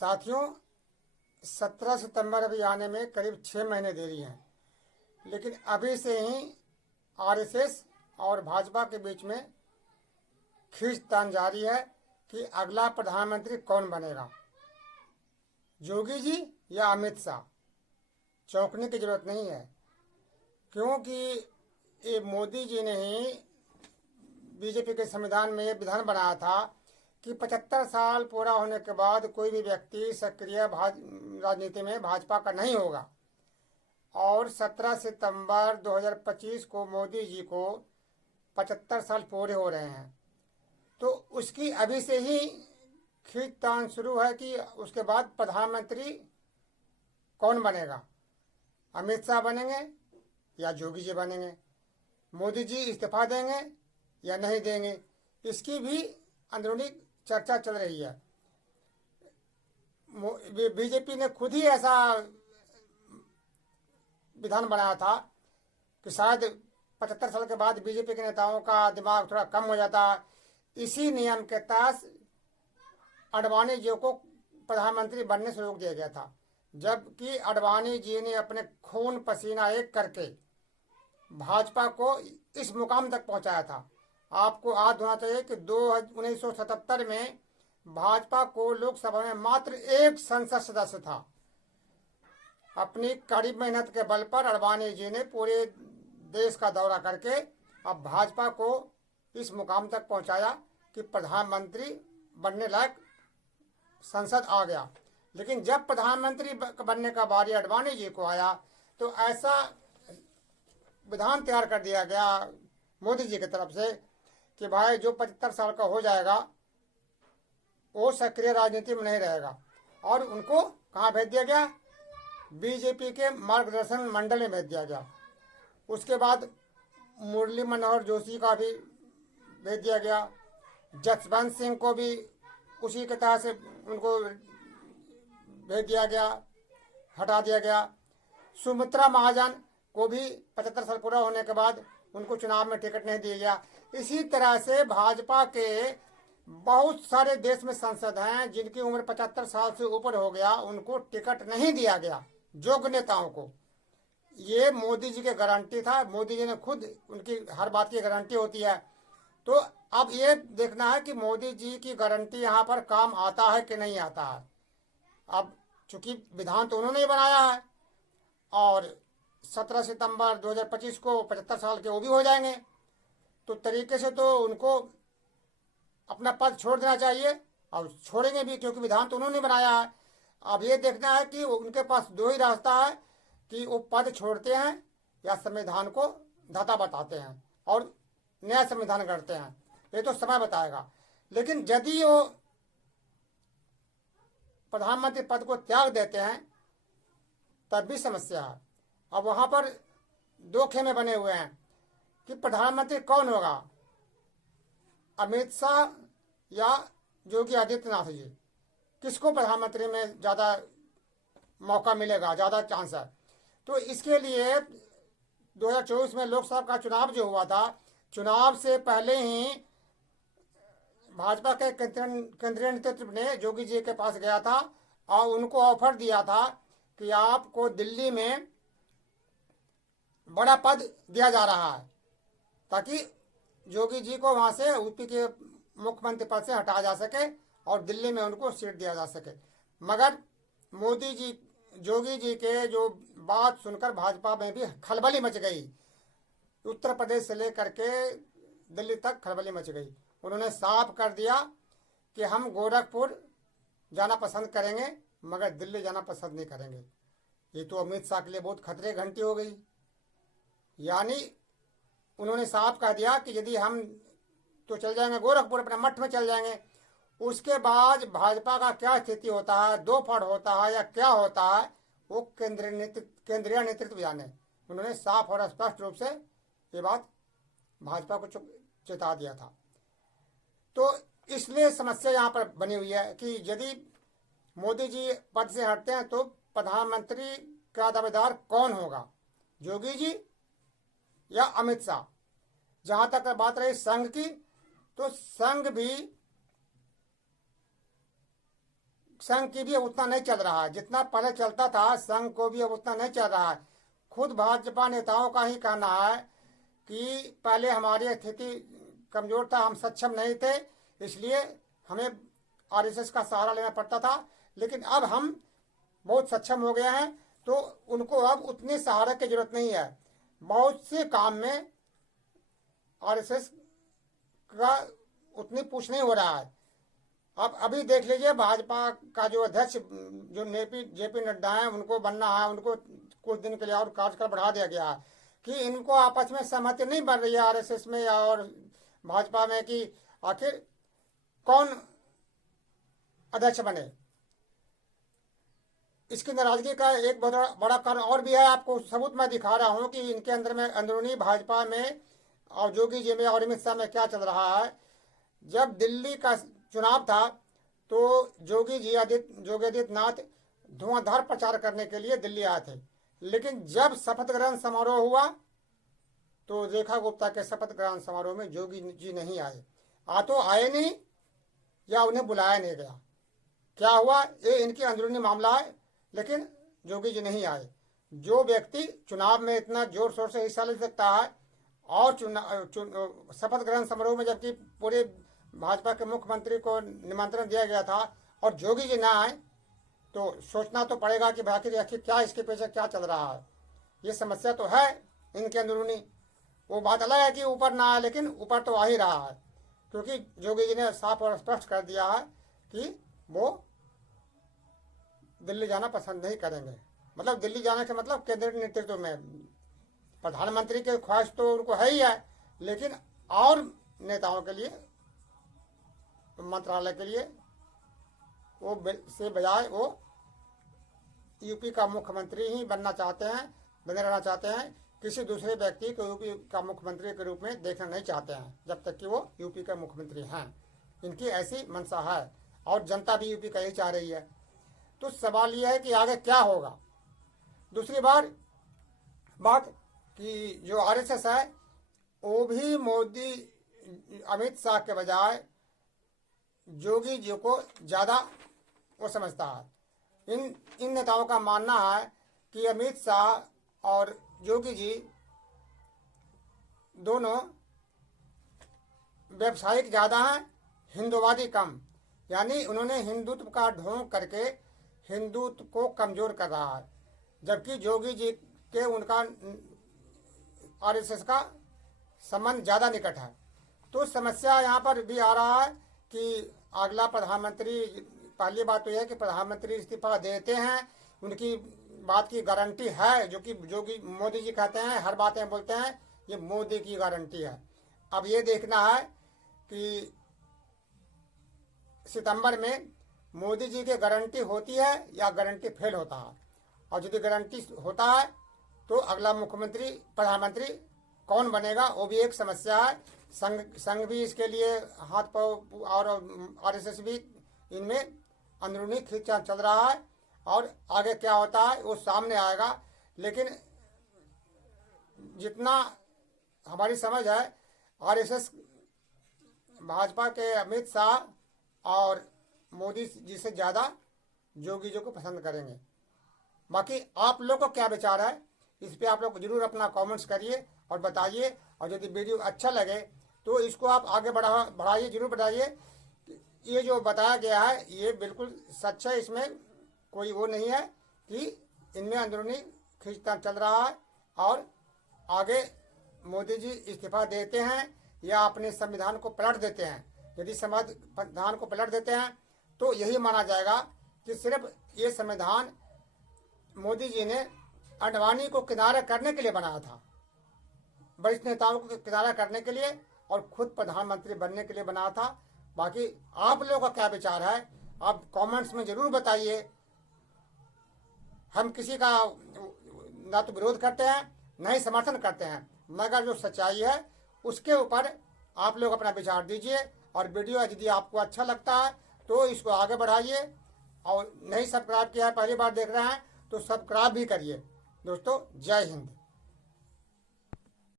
साथियों, 17 सितंबर अभी आने में करीब 6 महीने देरी हैं, लेकिन अभी से ही आरएसएस और भाजपा के बीच में खींचतान जारी है कि अगला प्रधानमंत्री कौन बनेगा, योगी जी या अमित शाह। चौंकने की जरूरत नहीं है, क्योंकि ये मोदी जी ने ही बीजेपी के संविधान में विधान बनाया था कि 75 साल पूरा होने के बाद कोई भी व्यक्ति सक्रिय राजनीति में भाजपा का नहीं होगा। और 17 सितंबर 2025 को मोदी जी को 75 साल पूरे हो रहे हैं, तो उसकी अभी से ही खींचतान शुरू है कि उसके बाद प्रधानमंत्री कौन बनेगा, अमित शाह बनेंगे या योगी जी बनेंगे, मोदी जी इस्तीफा देंगे या नहीं देंगे, इसकी भी अंदरूनी चर्चा चल रही है। बीजेपी ने खुद ही ऐसा विधान बनाया था कि शायद 75 साल के बाद बीजेपी के नेताओं का दिमाग थोड़ा कम हो जाता। इसी नियम के तहत अडवाणी जी को प्रधानमंत्री बनने से रोक दिया गया था, जबकि अडवाणी जी ने अपने खून पसीना एक करके भाजपा को इस मुकाम तक पहुंचाया था। आपको याद होना चाहिए कि 1977 में भाजपा को लोकसभा में मात्र एक संसद सदस्य था। अपनी कड़ी मेहनत के बल पर अडवाणी जी ने पूरे देश का दौरा करके अब भाजपा को इस मुकाम तक पहुंचाया कि प्रधानमंत्री बनने लायक संसद आ गया। लेकिन जब प्रधानमंत्री बनने का बारी अडवाणी जी को आया तो ऐसा विधान तैयार कर दिया गया मोदी जी की तरफ से कि भाई जो 75 साल का हो जाएगा वो सक्रिय राजनीति में नहीं रहेगा। और उनको कहाँ भेज दिया गया, बीजेपी के मार्गदर्शन मंडल में भेज दिया गया। उसके बाद मुरली मनोहर जोशी का भी भेज दिया गया, जसवंत सिंह को भी उसी के तहत से उनको भेज दिया गया, हटा दिया गया। सुमित्रा महाजन को भी 75 साल पूरा होने के बाद उनको चुनाव में टिकट नहीं दिया गया। इसी तरह से भाजपा के बहुत सारे देश में सांसद हैं जिनकी उम्र 75 साल से ऊपर हो गया, उनको टिकट नहीं दिया गया, योग्य नेताओं को। ये मोदी जी की गारंटी था, मोदी जी ने खुद, उनकी हर बात की गारंटी होती है। तो अब ये देखना है कि मोदी जी की गारंटी यहाँ पर काम आता है कि नहीं आता है। अब चूंकि विधान तो उन्होंने ही बनाया है और 17 सितंबर 2025 को 75 साल के वो भी हो जाएंगे, तो तरीके से तो उनको अपना पद छोड़ देना चाहिए और छोड़ेंगे भी, क्योंकि विधान तो उन्होंने बनाया है। अब ये देखना है कि उनके पास दो ही रास्ता है कि वो पद छोड़ते हैं या संविधान को धाता बताते हैं और नया संविधान करते हैं। ये तो समय बताएगा। लेकिन यदि वो प्रधानमंत्री पद को त्याग देते हैं तब भी समस्या है। अब वहां पर दो खेमे बने हुए हैं कि प्रधानमंत्री कौन होगा, अमित शाह या योगी आदित्यनाथ जी, किसको प्रधानमंत्री में ज़्यादा मौका मिलेगा, ज़्यादा चांस है। तो इसके लिए 2024 में लोकसभा का चुनाव जो हुआ था, चुनाव से पहले ही भाजपा के केंद्रीय नेतृत्व ने योगी जी के पास गया था और उनको ऑफर दिया था कि आपको दिल्ली में बड़ा पद दिया जा रहा है ताकि योगी जी को वहां से यूपी के मुख्यमंत्री पद से हटाया जा सके और दिल्ली में उनको सीट दिया जा सके। मगर मोदी जी, योगी जी के जो बात सुनकर भाजपा में भी खलबली मच गई। उत्तर प्रदेश से लेकर के दिल्ली तक खलबली मच गई। उन्होंने साफ कर दिया कि हम गोरखपुर जाना पसंद करेंगे मगर दिल्ली जाना पसंद नहीं करेंगे। ये तो अमित शाह के लिए बहुत खतरे घंटी हो गई। यानी उन्होंने साफ कह दिया कि यदि हम तो चल जाएंगे गोरखपुर, अपने मठ में चल जाएंगे, उसके बाद भाजपा का क्या स्थिति होता है, दो फड़ होता है या क्या होता है, वो केंद्रीय नेतृत्व जाने। उन्होंने साफ और स्पष्ट रूप से ये बात भाजपा को चेता दिया था। तो इसलिए समस्या यहाँ पर बनी हुई है कि यदि मोदी जी पद से हटते हैं तो प्रधानमंत्री का दावेदार कौन होगा, योगी जी या अमित शाह। जहां तक बात रही संघ की, तो संघ भी संघ की भी अब उतना नहीं चल रहा है, जितना पहले चलता था संघ को भी अब उतना नहीं चल रहा है। खुद भाजपा नेताओं का ही कहना है कि पहले हमारी स्थिति कमजोर था, हम सक्षम नहीं थे, इसलिए हमें आरएसएस का सहारा लेना पड़ता था, लेकिन अब हम बहुत सक्षम हो गए हैं, तो उनको अब उतने सहारे की जरूरत नहीं है। बहुत से काम में आरएसएस का उतनी पुश नहीं हो रहा है। अब अभी देख लीजिए, भाजपा का जो अध्यक्ष जो जेपी नड्डा हैं, उनको बनना है, उनको कुछ दिन के लिए और कार्यकाल बढ़ा दिया गया है कि इनको आपस में सहमति नहीं बन रही है आरएसएस में और भाजपा में कि आखिर कौन अध्यक्ष बने। इसकी नाराजगी का एक बहुत बड़ा कारण और भी है, आपको सबूत मैं दिखा रहा हूं कि इनके अंदर में अंदरूनी भाजपा में और जोगी जी में और अमित शाह में क्या चल रहा है। जब दिल्ली का चुनाव था तो योगी आदित्यनाथ धुआंधार प्रचार करने के लिए दिल्ली आए थे, लेकिन जब शपथ ग्रहण समारोह हुआ तो रेखा गुप्ता के शपथ ग्रहण समारोह में योगी जी नहीं आए। तो आए नहीं या उन्हें बुलाया नहीं गया, क्या हुआ ये इनकी अंदरूनी मामला है, लेकिन योगी जी नहीं आए। जो व्यक्ति चुनाव में इतना जोर शोर से हिस्सा ले सकता है और शपथ ग्रहण समारोह में जबकि पूरे भाजपा के मुख्यमंत्री को निमंत्रण दिया गया था और योगी जी ना आए, तो सोचना तो पड़ेगा कि आखिर क्या इसके पीछे क्या चल रहा है। ये समस्या तो है इनके अंदरूनी। वो बात अलग है कि ऊपर ना आए, लेकिन ऊपर तो आ ही रहा है, क्योंकि योगी जी ने साफ और स्पष्ट कर दिया है कि वो दिल्ली जाना पसंद नहीं करेंगे। मतलब दिल्ली जाने के मतलब केंद्रीय नेतृत्व में प्रधानमंत्री की ख्वाहिश तो उनको है ही है, लेकिन और नेताओं के लिए मंत्रालय के लिए वो से बजाय वो यूपी का मुख्यमंत्री ही बनना चाहते हैं, बने रहना चाहते हैं। किसी दूसरे व्यक्ति को यूपी का मुख्यमंत्री के रूप में देखना नहीं चाहते हैं जब तक कि वो यूपी का मुख्यमंत्री हैं। इनकी ऐसी मंशा है और जनता भी यूपी का ही चाह रही है। तो सवाल यह है कि आगे क्या होगा। दूसरी बात कि जो आरएसएस है वो भी मोदी अमित शाह के बजाय योगी जी को ज़्यादा वो समझता है। इन नेताओं का मानना है कि अमित शाह और योगी जी दोनों व्यवसायिक ज़्यादा हैं, हिंदुवादी कम। यानी उन्होंने हिंदुत्व का ढोंग करके हिंदुत्व को कमजोर कर रहा है, जबकि योगी जी के उनका आरएसएस का संबंध ज़्यादा निकट है। तो समस्या यहाँ पर भी आ रहा है कि अगला प्रधानमंत्री, पहली बात तो यह है कि प्रधानमंत्री इस्तीफा देते हैं, उनकी बात की गारंटी है, जो कि मोदी जी कहते हैं, हर बातें बोलते हैं, ये मोदी की गारंटी है। अब ये देखना है कि सितंबर में मोदी जी की गारंटी होती है या गारंटी फेल होता है, और यदि गारंटी होता है तो अगला मुख्यमंत्री प्रधानमंत्री कौन बनेगा वो भी एक समस्या है। संघ भी इसके लिए हाथ पांव और आरएसएस भी इनमें अंदरूनी खींचतान चल रहा है, और आगे क्या होता है वो सामने आएगा। लेकिन जितना हमारी समझ है आरएसएस भाजपा के अमित शाह और मोदी जी से ज़्यादा योगी जी को पसंद करेंगे। बाकी आप लोग को क्या विचार है इस पे आप लोग जरूर अपना कमेंट्स करिए और बताइए, और यदि वीडियो अच्छा लगे तो इसको आप आगे बढ़ाइए, जरूर बढ़ाइए। ये जो बताया गया है ये बिल्कुल सच है, इसमें कोई वो नहीं है कि इनमें अंदरूनी खींचतान चल रहा है और आगे मोदी जी इस्तीफा देते हैं या अपने संविधान को पलट देते हैं। यदि संविधान को पलट देते हैं तो यही माना जाएगा कि सिर्फ ये संविधान मोदी जी ने अडवाणी को किनारा करने के लिए बनाया था, वरिष्ठ नेताओं को किनारा करने के लिए, और खुद प्रधानमंत्री बनने के लिए बनाया था। बाकी आप लोगों का क्या विचार है आप कमेंट्स में जरूर बताइए। हम किसी का ना तो विरोध करते हैं न ही समर्थन करते हैं, मगर जो सच्चाई है उसके ऊपर आप लोग अपना विचार दीजिए। और वीडियो यदि आपको अच्छा लगता है तो इसको आगे बढ़ाइए, और नहीं सब्सक्राइब किया है पहली बार देख रहे हैं तो सब्सक्राइब भी करिए। दोस्तों जय हिंद।